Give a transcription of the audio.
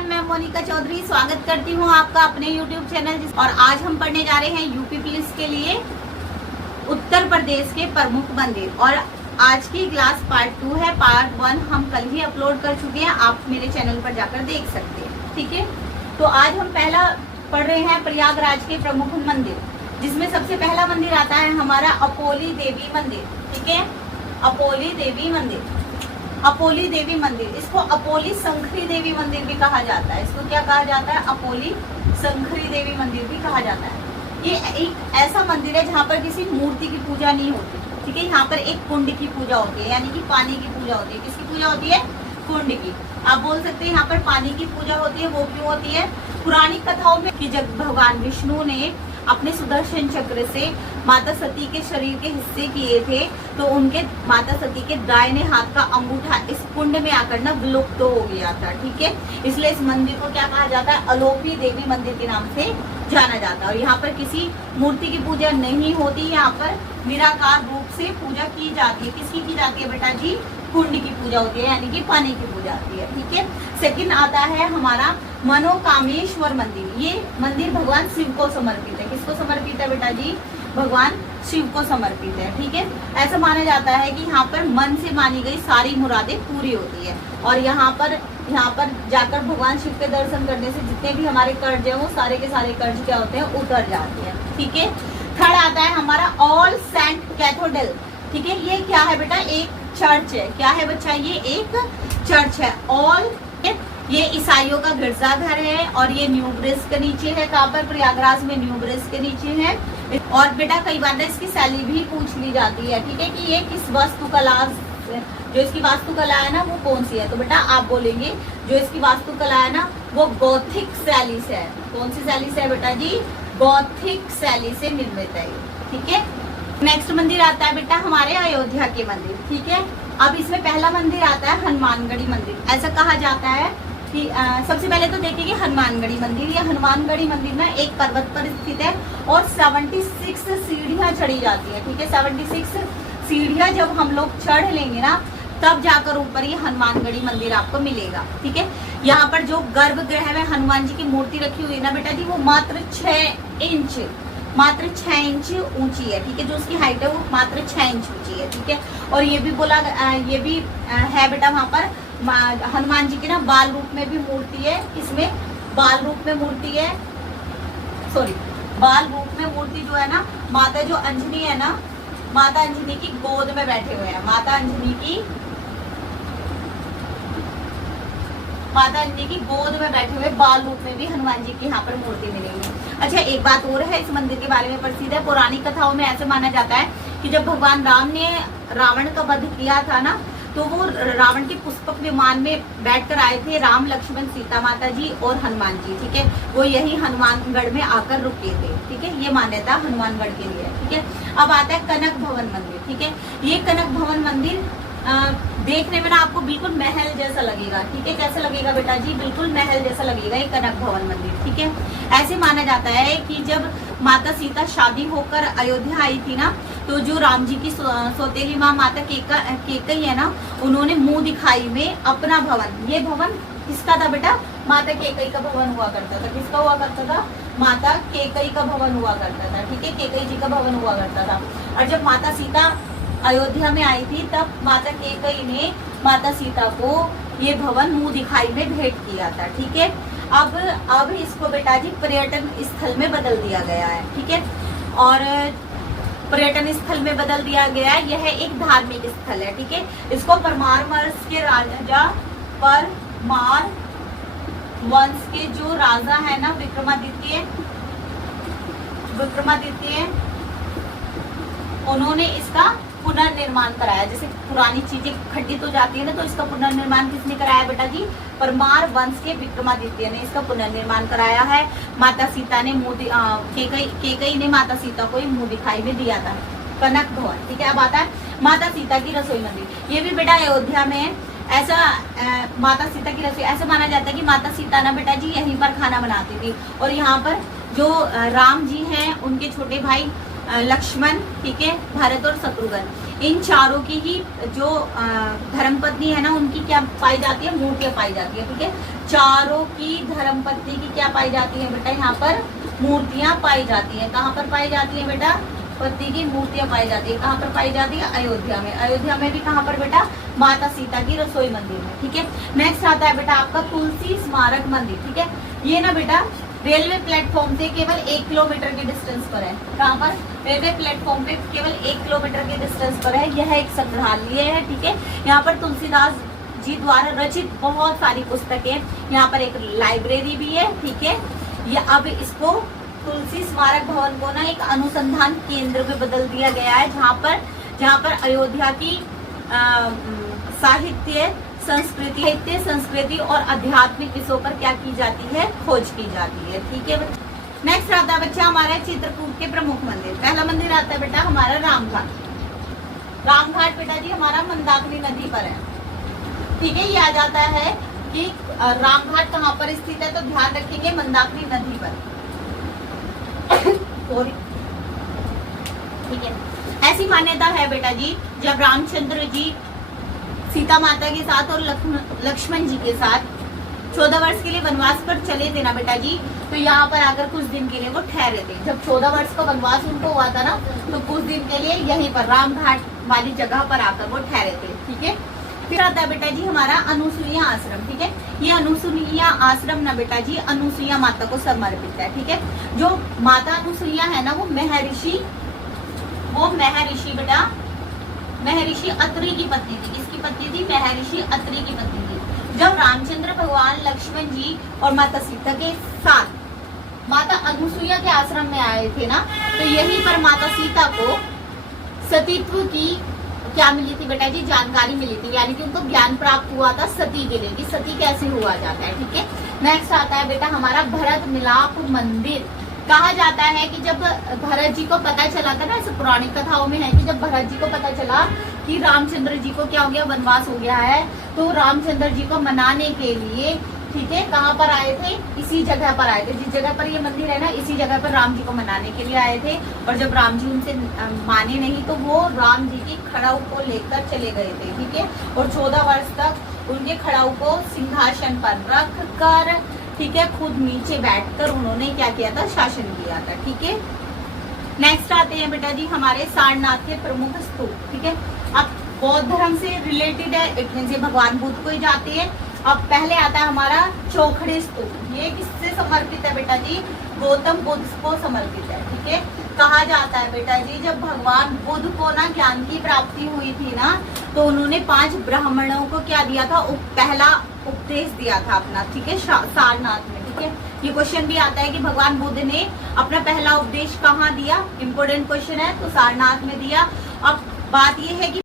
Everyone, मैं मोनिका चौधरी स्वागत करती हूँ आपका अपने यूट्यूब चैनल। और आज हम पढ़ने जा रहे हैं यूपी पुलिस के लिए उत्तर प्रदेश के प्रमुख मंदिर। और आज की क्लास पार्ट 2 है। पार्ट 1 हम कल ही अपलोड कर चुके हैं, आप मेरे चैनल पर जाकर देख सकते हैं। ठीक है, तो आज हम पहला पढ़ रहे हैं प्रयागराज के प्रमुख मंदिर, जिसमें सबसे पहला मंदिर आता है हमारा अपोली देवी मंदिर। ठीक है, अपोली देवी मंदिर, अपोली देवी मंदिर, इसको अपोली शंकरी देवी मंदिर भी कहा जाता है। इसको क्या कहा जाता है? अपोली शंकरी देवी मंदिर भी कहा जाता है। ये एक ऐसा मंदिर है जहाँ पर किसी मूर्ति की पूजा नहीं होती। ठीक है, यहाँ पर एक कुंड की पूजा होती है, यानी कि पानी की पूजा होती है। किसकी पूजा होती है? कुंड की। आप बोल सकते हैं यहाँ पर पानी की पूजा होती है। वो क्यों होती है? पुरानी कथाओं में कि जब भगवान विष्णु ने अपने सुदर्शन चक्र से माता सती के शरीर के हिस्से किए थे, तो उनके माता सती के दाहिने हाथ का अंगूठा इस कुंड में आकर ना विलुप्त हो गया था। ठीक है, इसलिए इस मंदिर को क्या कहा जाता है? अलोपी देवी मंदिर के नाम से जाना जाता है। और यहाँ पर किसी मूर्ति की पूजा नहीं होती, यहाँ पर निराकार रूप से पूजा की जाती है। किसकी की जाती है बेटा जी? कुंड की पूजा होती है, यानी कि पानी की पूजा होती है। ठीक है, सेकंड आता है हमारा मनोकामेश्वर मंदिर। ये मंदिर भगवान शिव को समर्पित है। किसको समर्पित है बेटा जी? भगवान शिव को समर्पित है। ठीक है, ऐसा माना जाता है कि यहाँ पर मन से मानी गई सारी मुरादें पूरी होती है। और यहाँ पर जाकर भगवान शिव के दर्शन करने से जितने भी हमारे कर्ज है वो सारे के सारे कर्ज क्या होते हैं? उतर जाते हैं। ठीक है, थर्ड आता है हमारा ऑल सेंट कैथोड्रल। ठीक है, ये क्या है बेटा? एक चर्च है। क्या है बच्चा? ये एक चर्च है। ऑल, ये ईसाइयों का गिरजाघर है और ये न्यू ब्रिज के नीचे है। कहाँ पर? प्रयागराज में न्यू ब्रिज के नीचे है। और बेटा कई बार इसकी शैली भी पूछ ली जाती है। ठीक है, कि ये किस वास्तुकला, जो इसकी वास्तुकला है ना वो कौन सी है? तो बेटा आप बोलेंगे जो इसकी वास्तुकला है ना वो गॉथिक शैली से है। कौन सी शैली से है बेटा जी? गॉथिक शैली से निर्मित है। ठीक है, नेक्स्ट मंदिर आता है बेटा हमारे अयोध्या के मंदिर। ठीक है, अब इसमें पहला मंदिर आता है हनुमानगढ़ी मंदिर। ऐसा कहा जाता है कि सबसे पहले तो देखिए कि हनुमानगढ़ी मंदिर, ये हनुमानगढ़ी मंदिर ना एक पर्वत पर स्थित है और 76 सीढ़ियां चढ़ी जाती है। ठीक है, 76 सीढ़ियां जब हम लोग चढ़ लेंगे ना तब जाकर ऊपर ये हनुमानगढ़ी मंदिर आपको मिलेगा। ठीक है, यहाँ पर जो गर्भगृह में हनुमान जी की मूर्ति रखी हुई है ना बेटा जी, वो मात्र 6 इंच ऊंची है। ठीक है, जो उसकी हाइट है वो मात्र 6 इंच ऊंची है। ठीक है, और ये भी बोला, ये भी है बेटा वहाँ पर हनुमान जी की ना बाल रूप में भी मूर्ति है। इसमें बाल रूप में मूर्ति है, सॉरी बाल रूप में मूर्ति जो है ना, माता जो अंजनी है ना, माता अंजनी की गोद में बैठे हुए हैं। माता अंजनी की गोद में बैठे हुए बाल रूप में भी हनुमान जी की यहाँ पर मूर्ति मिलेगी। अच्छा, एक बात और है, इस मंदिर के बारे में प्रसिद्ध है। पौराणिक कथाओं में ऐसे माना जाता है कि जब भगवान राम ने रावण का वध किया था ना, तो वो रावण के पुष्पक विमान में बैठकर आए थे राम, लक्ष्मण, सीता माता जी और हनुमान जी। ठीक है, वो यही हनुमानगढ़ में आकर रुके थे। ठीक है, ये मान्यता हनुमानगढ़ के लिए। ठीक है, अब आता है कनक भवन मंदिर। ठीक है, ये कनक भवन मंदिर देखने में ना आपको बिल्कुल महल जैसा लगेगा। ठीक है, कैसा लगेगा बेटा जी? बिल्कुल महल जैसा लगेगा ये कनक भवन मंदिर। ठीक है, ऐसे माना जाता है कि जब माता सीता शादी होकर अयोध्या आई थी ना, तो जो राम जी की सौतेली माँ माता केकई है ना, उन्होंने मुंह दिखाई में अपना भवन, ये भवन किसका था बेटा? माता केकई का भवन हुआ करता था। किसका हुआ करता था? माता केकई का भवन हुआ करता था। ठीक है, केकई जी का भवन हुआ करता था। और जब माता सीता अयोध्या में आई थी तब माता केकई ने माता सीता को ये भवन मुंह दिखाई में भेंट किया था। ठीक है, अब इसको बेटा जी पर्यटन स्थल में बदल दिया गया है। ठीक है, और पर्यटन स्थल में बदल दिया गया है। यह एक धार्मिक स्थल है। ठीक है, इसको परमार वंश के राजा, परमार वंश के जो राजा है ना विक्रमादित्य, उन्होंने इसका पुनर्निर्माण कराया। जैसे पुरानी चीजें खंडित हो जाती है ना, तो इसका पुनर्निर्माण किसने कराया बेटा जी? परमार वंश के विक्रमादित्य ने इसका पुनर्निर्माण कराया है। माता सीता ने केकई ने माता सीता को मुंह दिखाई में दिया था, कनक भवन। ठीक है, अब आता है माता सीता की रसोई मंदिर। ये भी बेटा अयोध्या में है। ऐसा माता सीता की रसोई, ऐसा माना जाता है कि माता सीता ना बेटा जी यहीं पर खाना बनाती थी। और यहाँ पर जो राम जी हैं उनके छोटे भाई लक्ष्मण, ठीक है, भरत और शत्रुघ्न, इन चारों की ही जो धर्मपत्नी है ना, उनकी क्या पाई जाती है, मूर्तियां पाई जाती है। ठीक है, चारों की धर्मपत्नी की क्या पाई जाती है बेटा, यहाँ पर मूर्तियां पाई जाती है। कहाँ पर पाई जाती है बेटा, पति की मूर्तियां पाई जाती है। कहाँ पर पाई जाती है, अयोध्या में। अयोध्या में भी कहाँ पर बेटा, माता सीता की रसोई मंदिर में। ठीक है, नेक्स्ट आता है बेटा आपका तुलसी स्मारक मंदिर। ठीक है, ये ना बेटा रेलवे प्लेटफॉर्म से केवल 1 किलोमीटर के डिस्टेंस पर है। कहाँ पर, रेलवे प्लेटफॉर्म पे केवल 1 किलोमीटर के डिस्टेंस पर है। यह एक संग्रहालय है। ठीक है, यहाँ पर तुलसीदास जी द्वारा रचित बहुत सारी पुस्तकें, यहाँ पर एक लाइब्रेरी भी है। ठीक है, ये अब इसको तुलसी स्मारक भवन को ना एक अनुसंधान केंद्र में बदल दिया गया है, जहाँ पर अयोध्या की साहित्य संस्कृति और आध्यात्मिक विषयों पर क्या की जाती है, खोज की जाती है। ठीक है, नेक्स्ट आता है बच्चा हमारा चित्रकूट के प्रमुख मंदिर। पहला मंदिर आता है बेटा हमारा रामघाट। रामघाट बेटा जी हमारा मंदाकिनी नदी पर है। ठीक है, ये आ जाता है कि रामघाट कहाँ पर स्थित है, तो ध्यान रखेंगे मंदाकिनी नदी पर। ठीक है, ऐसी मान्यता है बेटा जी, जब रामचंद्र जी सीता माता के साथ और लक्ष्मण जी के साथ 14 वर्ष के लिए वनवास पर चले थे ना बेटा जी, तो यहाँ पर आकर कुछ दिन के लिए वो ठहरे थे। जब 14 वर्ष का वनवास उनको हुआ था ना, तो कुछ दिन के लिए यहीं पर रामघाट वाली जगह पर आकर वो ठहरे थे। ठीक है, फिर आता है बेटा जी हमारा अनुसुईया आश्रम। ठीक है, ये अनुसुईया आश्रम ना बेटा जी अनुसुईया माता को समर्पित है। ठीक है, जो माता अनुसुईया है ना, वो महर्षि अत्रि की पत्नी थी। किसकी पत्नी थी, महर्षि अत्रि की पत्नी थी। जब रामचंद्र भगवान लक्ष्मण जी और माता सीता के साथ माता अनुसुईया के आश्रम में आए थे ना, तो यहीं पर माता सीता को सतीत्व की क्या मिली थी बेटा जी, जानकारी मिली थी, यानी कि उनको ज्ञान प्राप्त हुआ था सती के लिए, कि सती कैसे हुआ जाता है। ठीक है, नेक्स्ट आता है बेटा हमारा भरत मिलाप मंदिर। कहा जाता है कि जब भरत जी को पता चला था ना, ऐसे पौराणिक कथाओं में है कि जब भरत जी को पता चला कि रामचंद्र जी को क्या हो गया, वनवास हो गया है, तो रामचंद्र जी को मनाने के लिए, ठीक है, कहाँ पर आए थे, इसी जगह पर आए थे, जिस जगह पर ये मंदिर है ना, इसी जगह पर राम जी को मनाने के लिए आए थे। और जब राम जी उनसे माने नहीं, तो वो राम जी की खड़ाऊ को लेकर चले गए थे। ठीक है, और 14 वर्ष तक उनके खड़ाऊ को सिंहासन पर रख कर, ठीक है, खुद नीचे बैठकर उन्होंने क्या किया था, शासन किया था। ठीक है, नेक्स्ट आते हैं बेटा जी हमारे सारनाथ के प्रमुख स्तूप। ठीक है, अब बौद्ध धर्म से रिलेटेड है, इतने से भगवान बुद्ध को ही जाते हैं। अब पहले आता है हमारा चौखड़े स्तूप। ये किससे समर्पित है बेटा जी, गौतम बुद्ध को समर्पित है। ठीक है, कहा जाता है बेटा जी जब भगवान बुद्ध को ना ज्ञान की प्राप्ति हुई थी ना, तो उन्होंने 5 ब्राह्मणों को क्या दिया था, पहला उपदेश दिया था अपना। ठीक है, सारनाथ में। ठीक है, ये क्वेश्चन भी आता है कि भगवान बुद्ध ने अपना पहला उपदेश कहाँ दिया, इंपोर्टेंट क्वेश्चन है, तो सारनाथ में दिया। अब बात ये है कि